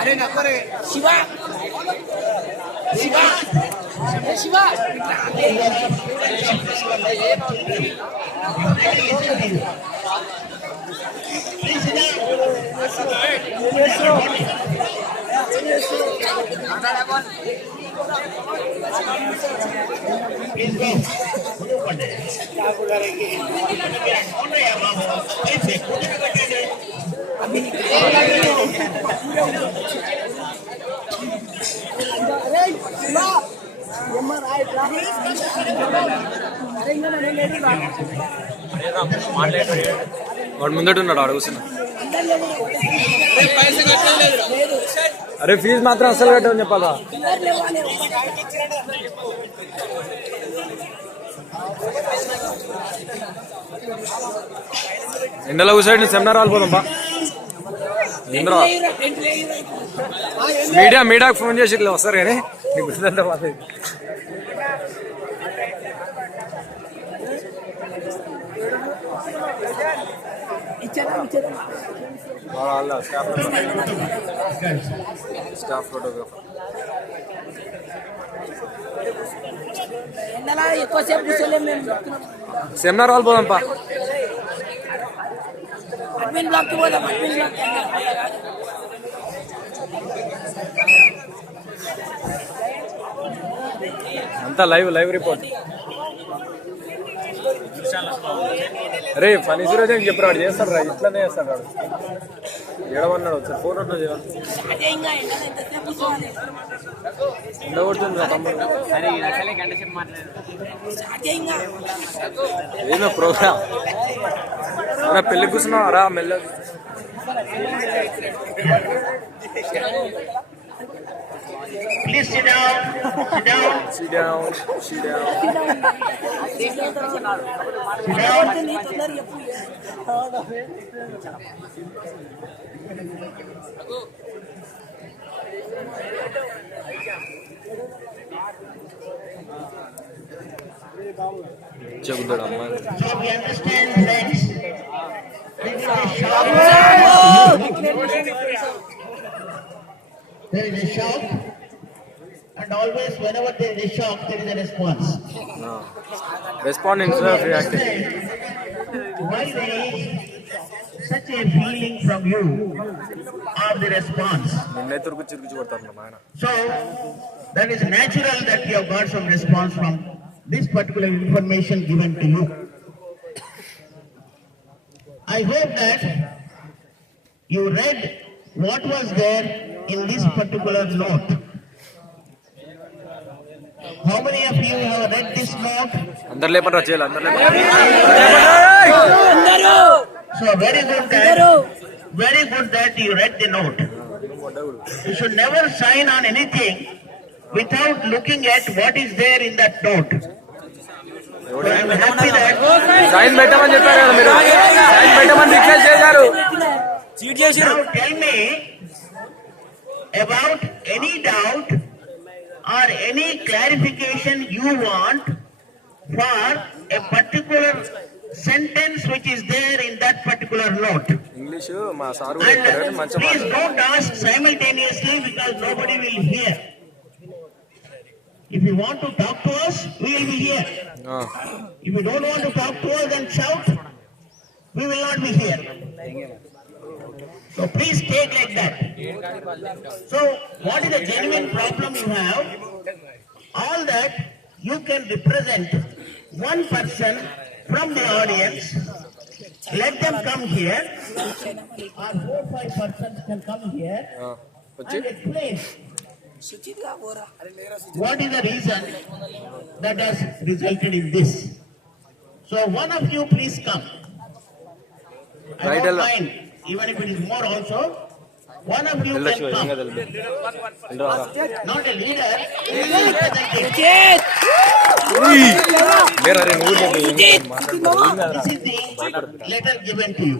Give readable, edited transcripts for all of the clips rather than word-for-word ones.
అరే నమ్మరే శివ శివ శివ వాడు ముందటున్నాడు అడుగుతున్నా. అరే ఫీజు మాత్రం అసలు కట్టమని చెప్పాలా? ఎండలో కూర్చోండి, సెమినార్ రాలిపోదాం బా. మీడియాకి ఫోన్ చేసి వస్తారు కానీ నీకు గుర్తుంటే పోతుంది. స్టాఫ్ ఫోటోగ్రాఫర్ సెమినార్ వాళ్ళు పోదాంపా. అంతా లైవ్ రిపోర్ట్. అరే ఫనీ సురేజ్ అని చెప్పారు, వాడు చేస్తాడు రా, ఇట్లానే చేస్తాడు వాడు. ఏడవన్నాడు వచ్చాడు, ఫోన్ అట్లా చేయాలి. ఉండగొడుతుంది ఏదో ప్రోగ్రామ్ పెళ్లి కూర్చున్నావు రా మెల్ల. Please sit down. Sit down. Sit down. Sit down. Sit down. చెబుతాడు అమ్మా. So we understand friends. There is a shock. And always whenever there is a shock, there is a response. No. Respond instead of reacting. Why there is such a feeling from you of the response? So that is natural that you have got some response from this particular information given to you. I hope that you read what was there in this particular note. How many of you have read this note? So very good that you read the note. You should never sign on anything without looking at what is there in that note. So I am happy that sign పెట్టమని చెప్పారు కదా మీరు. sign పెట్టమని request చేశారు. Now tell me about any doubt or any clarification you want for a particular sentence which is there in that particular note. English మా sir And please don't ask simultaneously because nobody will hear. If you want to talk to us, we will be here. If you don't want to talk to us and shout, we will not be here. So please take like that. So what is the genuine problem you have? All that you can represent one person from the audience. Let them come here. Or 4-5 persons can come here and explain what is the reason that has resulted in this. So one of you please come. I don't mind, even if it is more also. One of you can come. Not a leader. This is the letter given to you.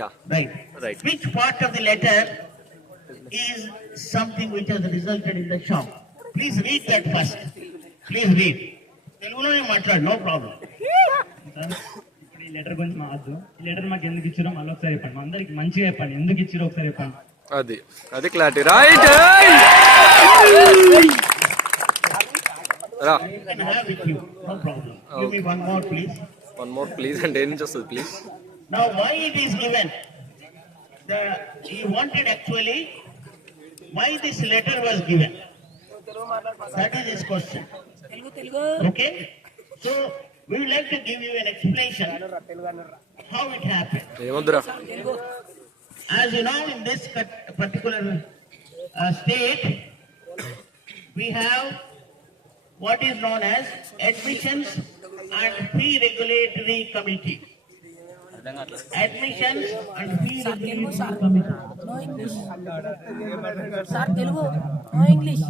Yeah. Right. Which part of the letter is something which has resulted in the shock? Please read that first. Please read. No problem. ఈ letter గురించి మాకు ఈ letter మాకు ఎందుకు ఇచ్చారో మళ్ళీ ఒకసారి చెప్పండి. మా అందరికి మంచిగా చెప్పండి, ఎందుకు ఇచ్చారో ఒకసారి చెప్పండి. అది అది క్లారిటీ రైట్ రా You can have with you, no problem. Give me one more, please. One more please అంటే ఏం నుంచి వస్తుంది please Now, why it is given? He wanted actually why this letter was given. That is his question. Okay? So, we would like to give you an explanation how it happened. ఏమొద్దురా As you know, in this particular state, we have what is known as Admissions and Fee Regulatory Committee. Admissions and Fee Regulatory Committee. No English sir Telugu no English